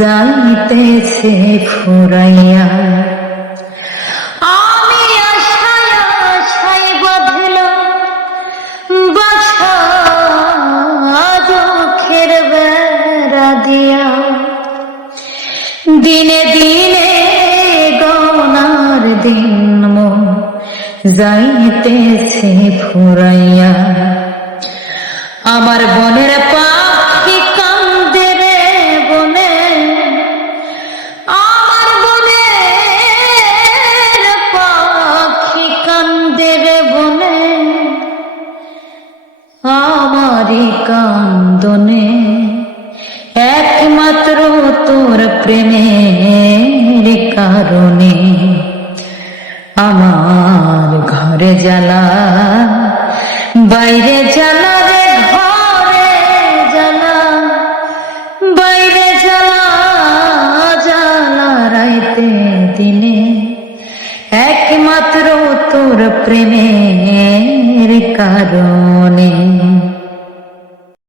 যাইতেছে ফুরাইয়া। আমি আশায় আশায় বাঁধলাম বাছা দুঃখের বেড়া দিয়া, দিনে দিনে গনার দিন মন যাইতেছে ফুরাইয়া। আমার বনের পাখি কান্দে রে বনে, আমার বনের পাখি কান্দে রে বনে, আমারই কান্দনে একমাত্র তোর প্রেমের কারণে। আমার ঘরে জ্বালা বাইরে জ্বালা রে, ঘরে জ্বালা বাইরে জ্বালা, জ্বালা রাইতে দিনে একমাত্র তোর প্রেমের কারণে।